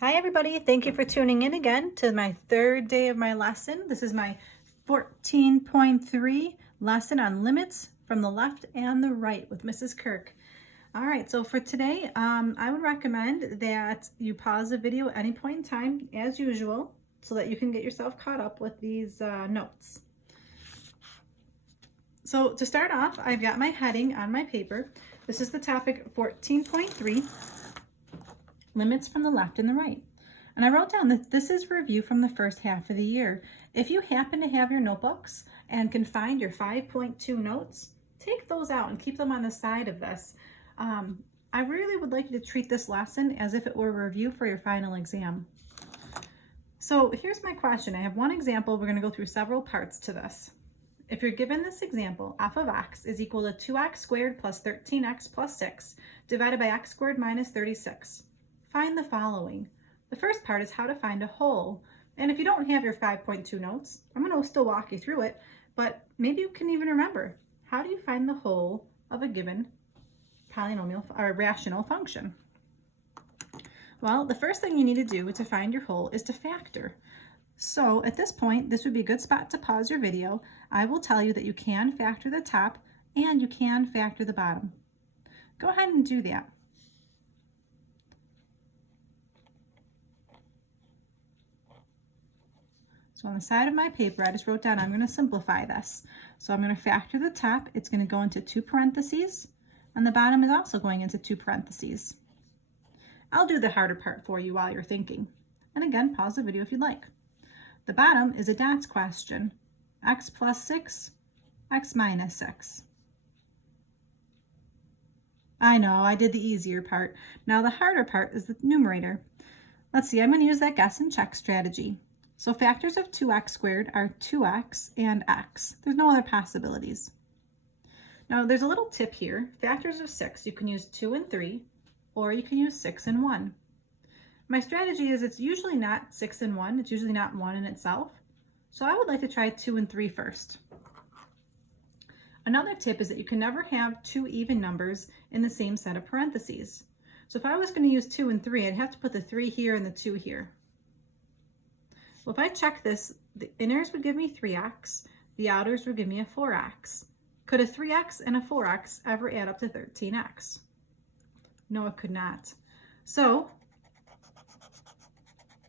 Hi everybody, thank you for tuning in again to my third day of my lesson. This is my 14.3 lesson on limits from the left and the right with Mrs. Kirk. All right, so for today, I would recommend that you pause the video at any point in time as usual so that you can get yourself caught up with these notes. So to start off, I've got my heading on my paper. This is the topic 14.3. Limits from the left and the right. And I wrote down that this is review from the first half of the year. If you happen to have your notebooks and can find your 5.2 notes, take those out and keep them on the side of this. I really would like you to treat this lesson as if it were a review for your final exam. So here's my question. I have one example. We're going to go through several parts to this. If you're given this example, f of x is equal to 2x squared plus 13x plus 6 divided by x squared minus 36. Find the following. The first part is how to find a whole. And if you don't have your 5.2 notes, I'm going to still walk you through it, but maybe you can even remember, how do you find the whole of a given polynomial or rational function? Well, the first thing you need to do to find your whole is to factor. So at this point, this would be a good spot to pause your video. I will tell you that you can factor the top and you can factor the bottom. Go ahead and do that. So on the side of my paper, I just wrote down, I'm going to simplify this. So I'm going to factor the top. It's going to go into 2 parentheses, and the bottom is also going into 2 parentheses. I'll do the harder part for you while you're thinking. And again, pause the video if you'd like. The bottom is a dots question. X plus 6, x minus 6. I know, I did the easier part. Now the harder part is the numerator. Let's see, I'm going to use that guess and check strategy. So factors of 2x squared are 2x and x. There's no other possibilities. Now there's a little tip here. Factors of 6, you can use 2 and 3, or you can use 6 and 1. My strategy is it's usually not 6 and 1. It's usually not 1 in itself. So I would like to try 2 and 3 first. Another tip is that you can never have 2 even numbers in the same set of parentheses. So if I was going to use 2 and 3, I'd have to put the 3 here and the 2 here. Well, if I check this, the inners would give me 3x, the outers would give me a 4x. Could a 3x and a 4x ever add up to 13x? No, it could not. So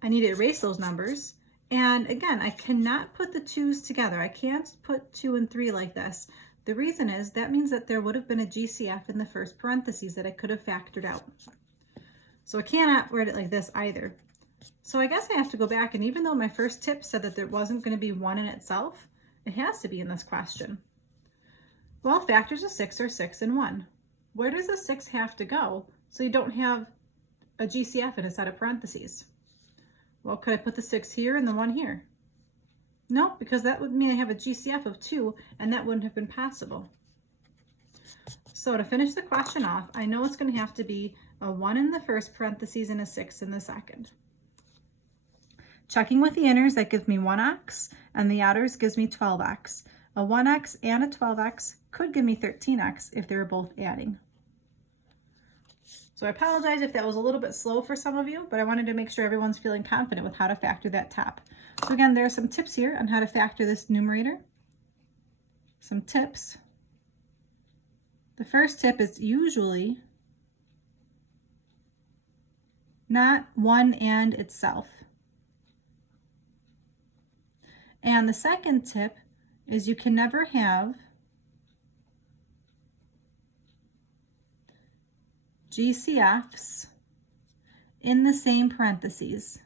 I need to erase those numbers. And again, I cannot put the 2's together. I can't put 2 and 3 like this. The reason is that means that there would have been a GCF in the first parentheses that I could have factored out. So I cannot write it like this either. So I guess I have to go back, and even though my first tip said that there wasn't going to be 1 in itself, it has to be in this question. Well, factors of 6 are 6 and 1. Where does the 6 have to go so you don't have a GCF in a set of parentheses? Well, could I put the 6 here and the 1 here? No, because that would mean I have a GCF of 2, and that wouldn't have been possible. So to finish the question off, I know it's going to have to be a 1 in the first parentheses and a 6 in the second. Checking with the inners, that gives me 1x, and the outers gives me 12x. A 1x and a 12x could give me 13x if they were both adding. So I apologize if that was a little bit slow for some of you, but I wanted to make sure everyone's feeling confident with how to factor that top. So again, there are some tips here on how to factor this numerator. Some tips. The first tip is usually not 1 and itself. And the second tip is you can never have GCFs in the same parentheses.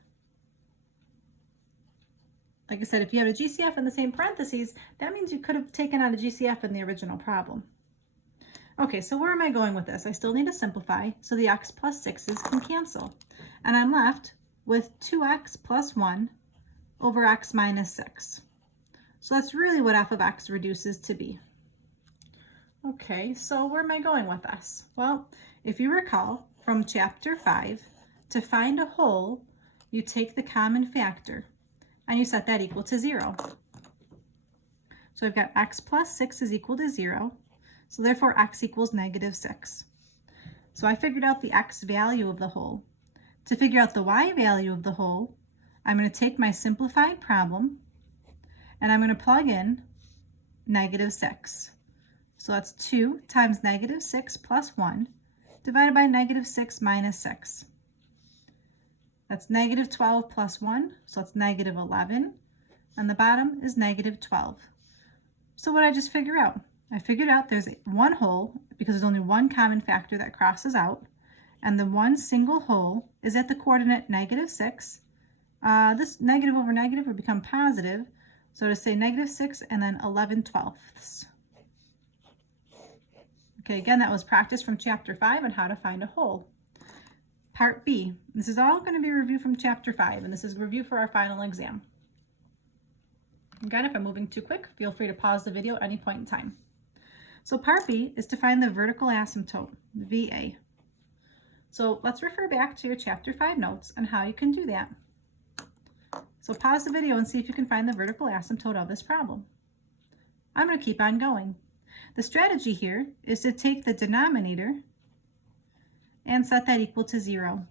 Like I said, if you have a GCF in the same parentheses, that means you could have taken out a GCF in the original problem. Okay, so where am I going with this? I still need to simplify, so the x plus 6's can cancel. And I'm left with 2x plus 1 over x minus 6. So that's really what f of x reduces to be. Okay, so where am I going with this? Well, if you recall from chapter 5, to find a whole, you take the common factor and you set that equal to 0. So I've got x plus 6 is equal to 0, so therefore x equals -6. So I figured out the x value of the whole. To figure out the y value of the whole, I'm going to take my simplified problem and I'm going to plug in -6. So that's 2 times -6 plus 1 divided by -6 minus 6. That's -12 plus 1, so that's -11. And the bottom is -12. So what did I just figure out? I figured out there's one whole because there's only one common factor that crosses out. And the one single whole is at the coordinate -6. This negative over negative would become positive. So to say -6 and then 11/12. Okay, again, that was practice from chapter 5 on how to find a whole. Part B. This is all going to be a review from chapter 5, and this is a review for our final exam. Again, if I'm moving too quick, feel free to pause the video at any point in time. So part B is to find the vertical asymptote, VA. So let's refer back to your chapter 5 notes on how you can do that. So pause the video and see if you can find the vertical asymptote of this problem. I'm going to keep on going. The strategy here is to take the denominator and set that equal to 0.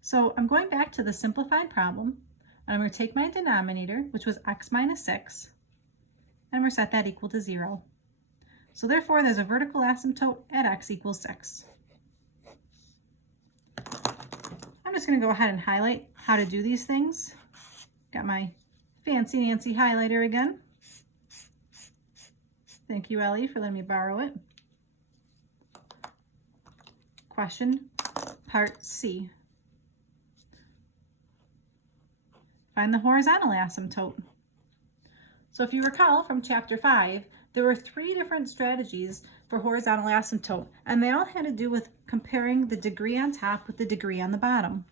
So I'm going back to the simplified problem, and I'm going to take my denominator, which was x minus 6, and I'm going to set that equal to 0. So therefore, there's a vertical asymptote at x equals 6. I'm just going to go ahead and highlight how to do these things. Got my fancy Nancy highlighter again. Thank you, Ellie, for letting me borrow it. Question, part C. Find the horizontal asymptote. So if you recall from chapter 5, there were 3 different strategies for horizontal asymptote, and they all had to do with comparing the degree on top with the degree on the bottom.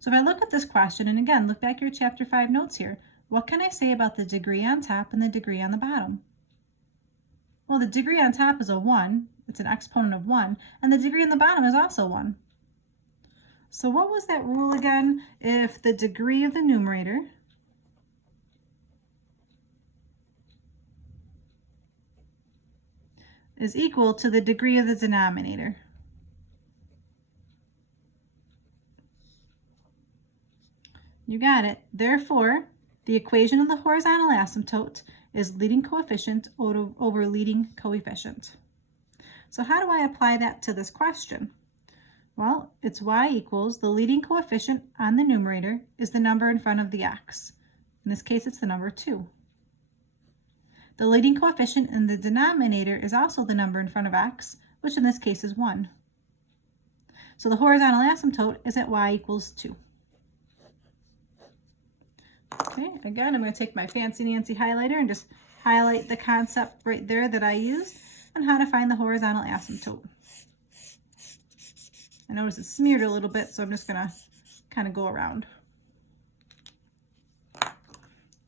So if I look at this question, and again, look back at your chapter 5 notes here, what can I say about the degree on top and the degree on the bottom? Well, the degree on top is a 1, it's an exponent of 1, and the degree on the bottom is also 1. So what was that rule again? If the degree of the numerator is equal to the degree of the denominator. You got it. Therefore, the equation of the horizontal asymptote is leading coefficient over leading coefficient. So how do I apply that to this question? Well, it's y equals the leading coefficient on the numerator is the number in front of the x. In this case, it's the number 2. The leading coefficient in the denominator is also the number in front of x, which in this case is 1. So the horizontal asymptote is at y equals 2. Okay, again, I'm going to take my fancy Nancy highlighter and just highlight the concept right there that I used on how to find the horizontal asymptote. I notice it's smeared a little bit, so I'm just going to kind of go around.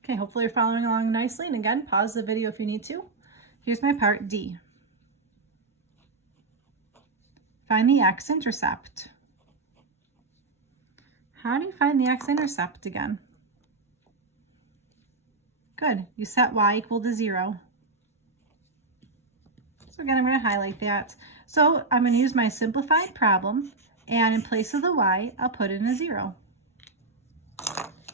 Okay, hopefully you're following along nicely. And again, pause the video if you need to. Here's my part D. Find the x-intercept. How do you find the x-intercept again? Good, you set y equal to 0. So again, I'm going to highlight that. So I'm going to use my simplified problem, and in place of the y, I'll put in a 0.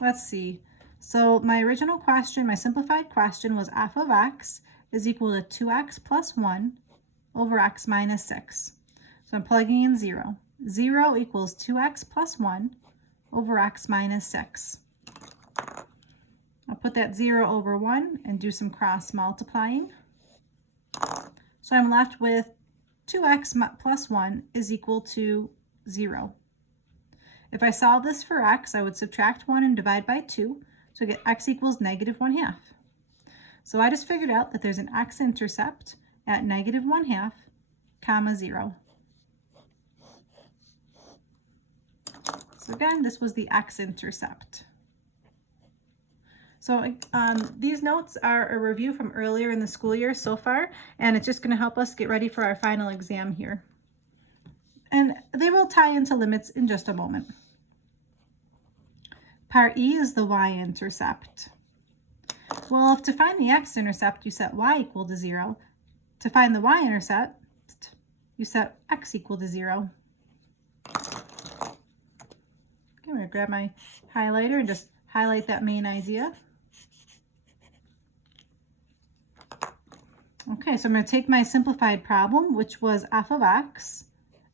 Let's see. So my original question, my simplified question was f of x is equal to 2x plus 1 over x minus 6. So I'm plugging in 0. 0 equals 2x plus 1 over x minus 6. I'll put that 0 over 1 and do some cross multiplying. So I'm left with 2x plus 1 is equal to 0. If I solve this for x, I would subtract 1 and divide by 2. So I get x equals -1/2. So I just figured out that there's an x-intercept at -1/2, comma 0. So again, this was the x-intercept. So these notes are a review from earlier in the school year so far, and it's just going to help us get ready for our final exam here. And they will tie into limits in just a moment. Part E is the y-intercept. Well, if to find the x-intercept, you set y equal to 0. To find the y-intercept, you set x equal to 0. grab my highlighter and just highlight that main idea. Okay, so I'm going to take my simplified problem, which was f of x,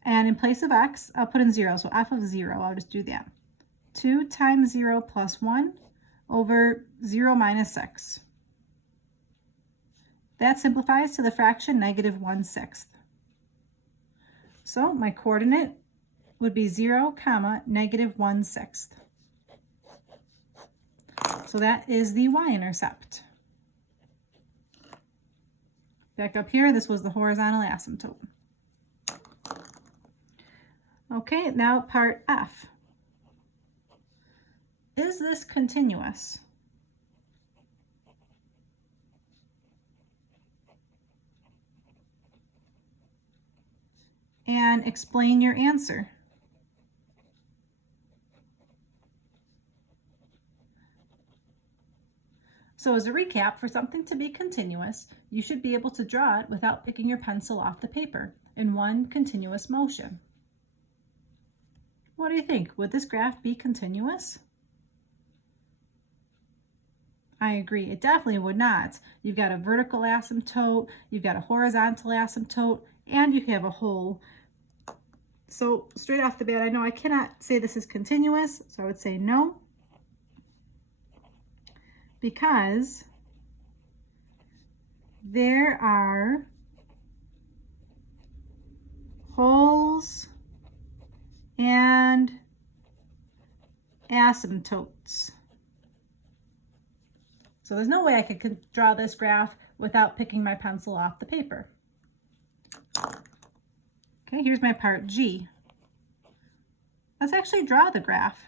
and in place of x, I'll put in 0. So f of 0, I'll just do that. 2 times 0 plus 1 over 0 minus 6. That simplifies to the fraction -1/6. So my coordinate would be 0, comma, -1/6. So that is the y-intercept. Back up here, this was the horizontal asymptote. Okay, now part F. Is this continuous? And explain your answer. So as a recap, for something to be continuous, you should be able to draw it without picking your pencil off the paper in one continuous motion. What do you think? Would this graph be continuous? I agree, it definitely would not. You've got a vertical asymptote, you've got a horizontal asymptote, and you have a hole. So straight off the bat, I know I cannot say this is continuous, so I would say no. Because there are holes and asymptotes. So there's no way I could draw this graph without picking my pencil off the paper. Okay, here's my part G. Let's actually draw the graph.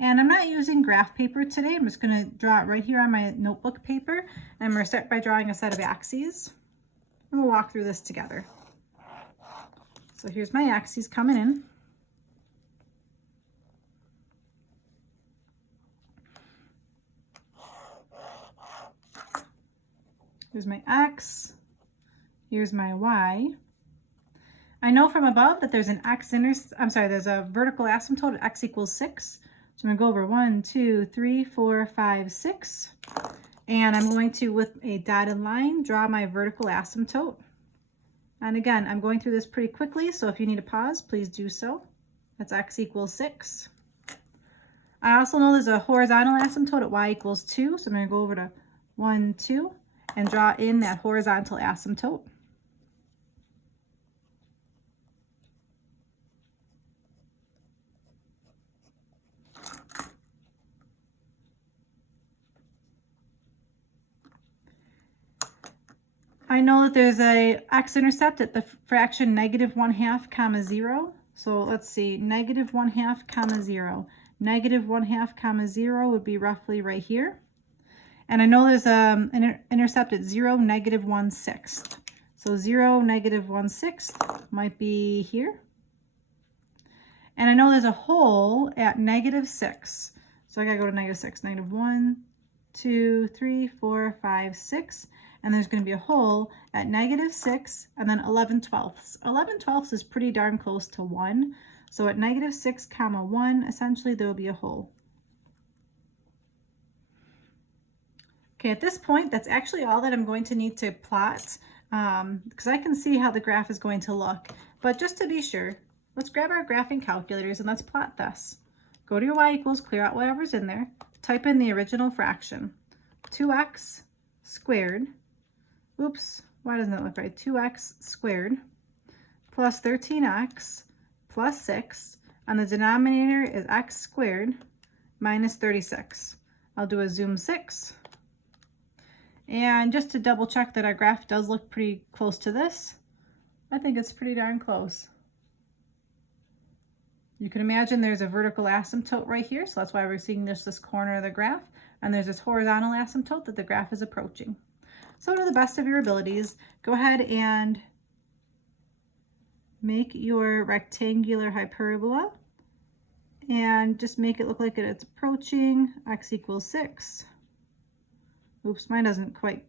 And I'm not using graph paper today. I'm just going to draw it right here on my notebook paper. And I'm going to start by drawing a set of axes. And we'll walk through this together. So here's my axes coming in. Here's my X. Here's my Y. I know from above that there's an there's a vertical asymptote at x equals 6. So I'm going to go over 1, 2, 3, 4, 5, 6. And I'm going to, with a dotted line, draw my vertical asymptote. And again, I'm going through this pretty quickly, so if you need to pause, please do so. That's x equals 6. I also know there's a horizontal asymptote at y equals 2, so I'm going to go over to 1, 2, and draw in that horizontal asymptote. I know that there's a x-intercept at the fraction -1/2, comma 0. So let's see, -1/2, comma 0. -1/2, comma 0 would be roughly right here. And I know there's an intercept at 0, -1/6. So 0, -1/6 might be here. And I know there's a hole at -6. So I gotta go to -6. -1, 2, 3, 4, 5, 6. And there's going to be a hole at -6 and then 11/12. 11/12 is pretty darn close to 1. So at -6, comma 1, essentially there will be a hole. Okay, at this point, that's actually all that I'm going to need to plot because I can see how the graph is going to look. But just to be sure, let's grab our graphing calculators and let's plot this. Go to your y equals, clear out whatever's in there, type in the original fraction, 2x squared. Oops, why doesn't that look right? 2x squared plus 13x plus 6, and the denominator is x squared minus 36. I'll do a zoom 6. And just to double check that our graph does look pretty close to this, I think it's pretty darn close. You can imagine there's a vertical asymptote right here, so that's why we're seeing this corner of the graph, and there's this horizontal asymptote that the graph is approaching. So to the best of your abilities, go ahead and make your rectangular hyperbola and just make it look like it's approaching x equals 6. Oops, mine doesn't quite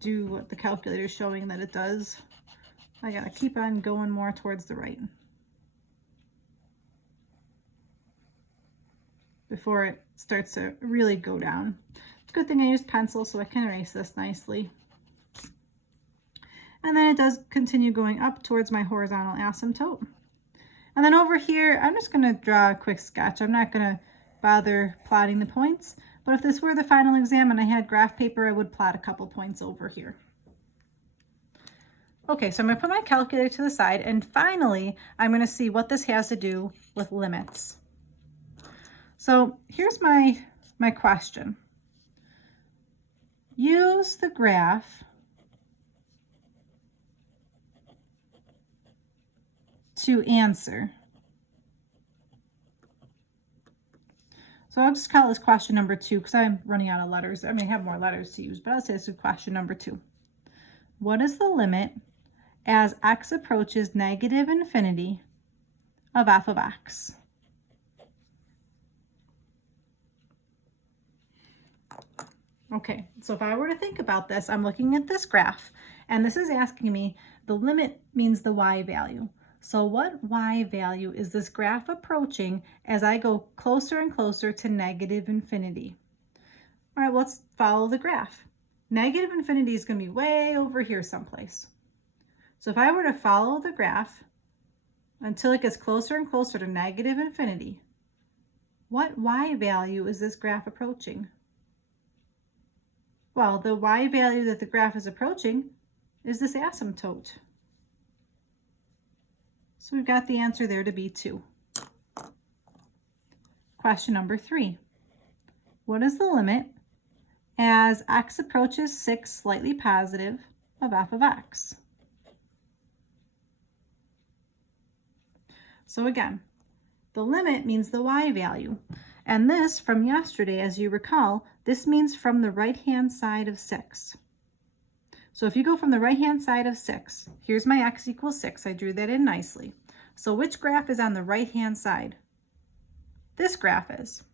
do what the calculator is showing that it does. I gotta keep on going more towards the right. before it starts to really go down. It's a good thing I used pencil so I can erase this nicely. And then it does continue going up towards my horizontal asymptote. And then over here, I'm just going to draw a quick sketch. I'm not going to bother plotting the points, but if this were the final exam and I had graph paper, I would plot a couple points over here. Okay, so I'm going to put my calculator to the side, and finally, I'm going to see what this has to do with limits. So here's my question. Use the graph to answer. So I'll just call this question number 2 because I'm running out of letters. I may have more letters to use, but I'll say this is question number 2. What is the limit as x approaches negative infinity of f of x? Okay, so if I were to think about this, I'm looking at this graph, and this is asking me, the limit means the y value. So what y value is this graph approaching as I go closer and closer to negative infinity? All right, let's follow the graph. Negative infinity is going to be way over here someplace. So if I were to follow the graph until it gets closer and closer to negative infinity, what y value is this graph approaching? Well, the y value that the graph is approaching is this asymptote. So we've got the answer there to be 2. Question number 3. What is the limit as x approaches 6 slightly positive of f of x? So again, the limit means the y value. And this, from yesterday, as you recall, this means from the right-hand side of 6. So if you go from the right-hand side of 6, here's my x equals 6. I drew that in nicely. So which graph is on the right-hand side? This graph is.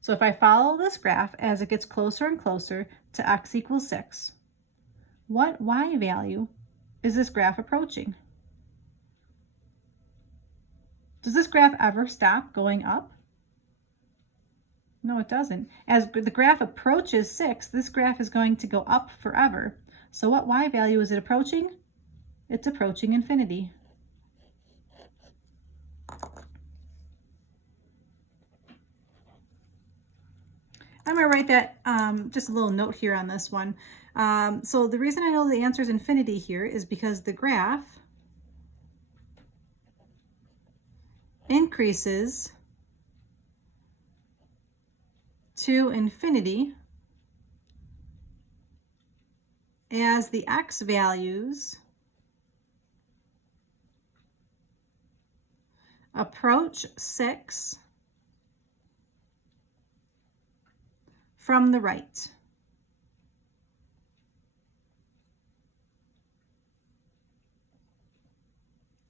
So if I follow this graph as it gets closer and closer to x equals 6, what y value is this graph approaching? Does this graph ever stop going up? No, it doesn't. As the graph approaches 6, this graph is going to go up forever. So what y value is it approaching? It's approaching infinity. I'm going to write that, just a little note here on this one. So the reason I know the answer is infinity here is because the graph increases to infinity as the x values approach 6 from the right.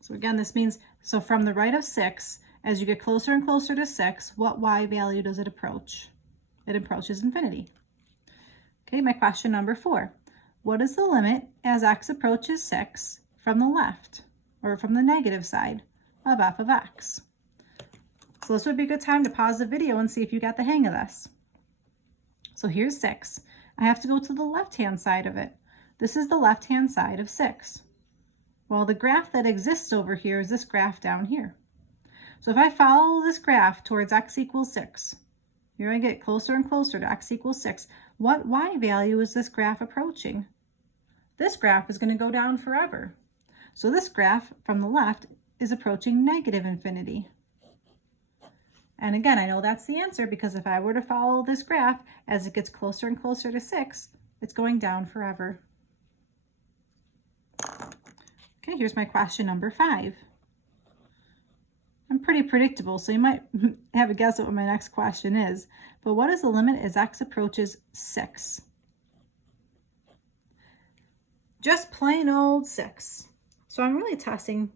So again, this means, so from the right of 6, as you get closer and closer to 6, what y value does it approach? It approaches infinity. Okay, my question number 4. What is the limit as x approaches 6 from the left, or from the negative side of f of x? So this would be a good time to pause the video and see if you got the hang of this. So here's 6. I have to go to the left-hand side of it. This is the left-hand side of 6. Well, the graph that exists over here is this graph down here. So if I follow this graph towards x equals 6, here I get closer and closer to x equals 6, what y value is this graph approaching? This graph is going to go down forever. So this graph from the left is approaching negative infinity. And again, I know that's the answer because if I were to follow this graph as it gets closer and closer to 6, it's going down forever. Okay, here's my question number 5. I'm pretty predictable, so you might have a guess at what my next question is. But what is the limit as x approaches 6? Just plain old 6. So I'm really testing,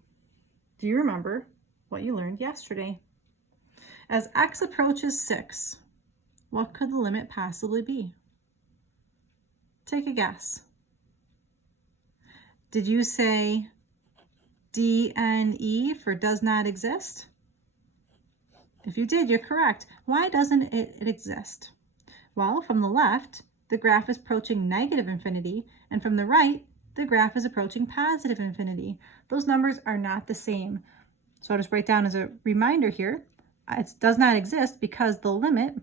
do you remember what you learned yesterday? As x approaches 6, what could the limit possibly be? Take a guess. Did you say DNE for does not exist? If you did, you're correct. Why doesn't it exist? Well, from the left, the graph is approaching negative infinity, and from the right, the graph is approaching positive infinity. Those numbers are not the same. So I'll just write down as a reminder here, it does not exist because the limit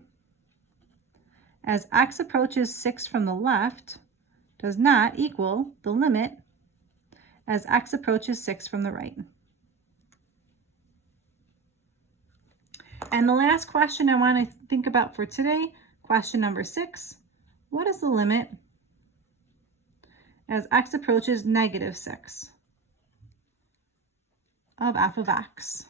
as x approaches 6 from the left does not equal the limit as x approaches 6 from the right. And the last question I want to think about for today, question number 6, what is the limit as x approaches negative 6 of f of x?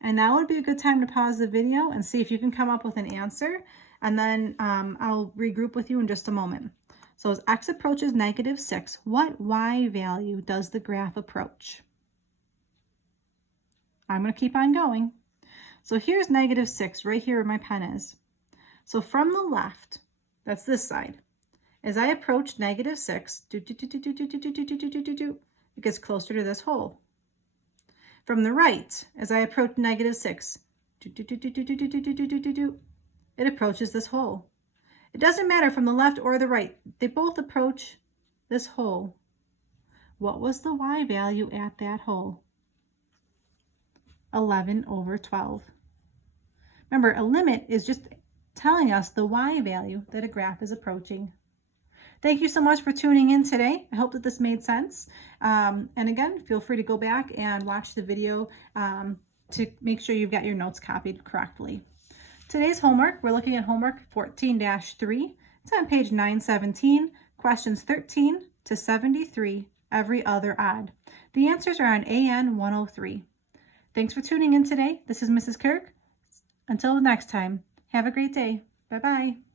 And now would be a good time to pause the video and see if you can come up with an answer, and then I'll regroup with you in just a moment. So as x approaches negative 6, what y value does the graph approach? I'm going to keep on going. So here's negative 6 right here where my pen is. So from the left, that's this side, as I approach negative 6, it gets closer to this hole. From the right, as I approach negative 6, it approaches this hole. It doesn't matter from the left or the right. They both approach this hole. What was the y value at that hole? 11/12. Remember, a limit is just telling us the y value that a graph is approaching. Thank you so much for tuning in today. I hope that this made sense. And again, feel free to go back and watch the video to make sure you've got your notes copied correctly. Today's homework, we're looking at homework 14-3. It's on page 917, questions 13 to 73, every other odd. The answers are on AN 103. Thanks for tuning in today. This is Mrs. Kirk. Until next time, have a great day. Bye-bye.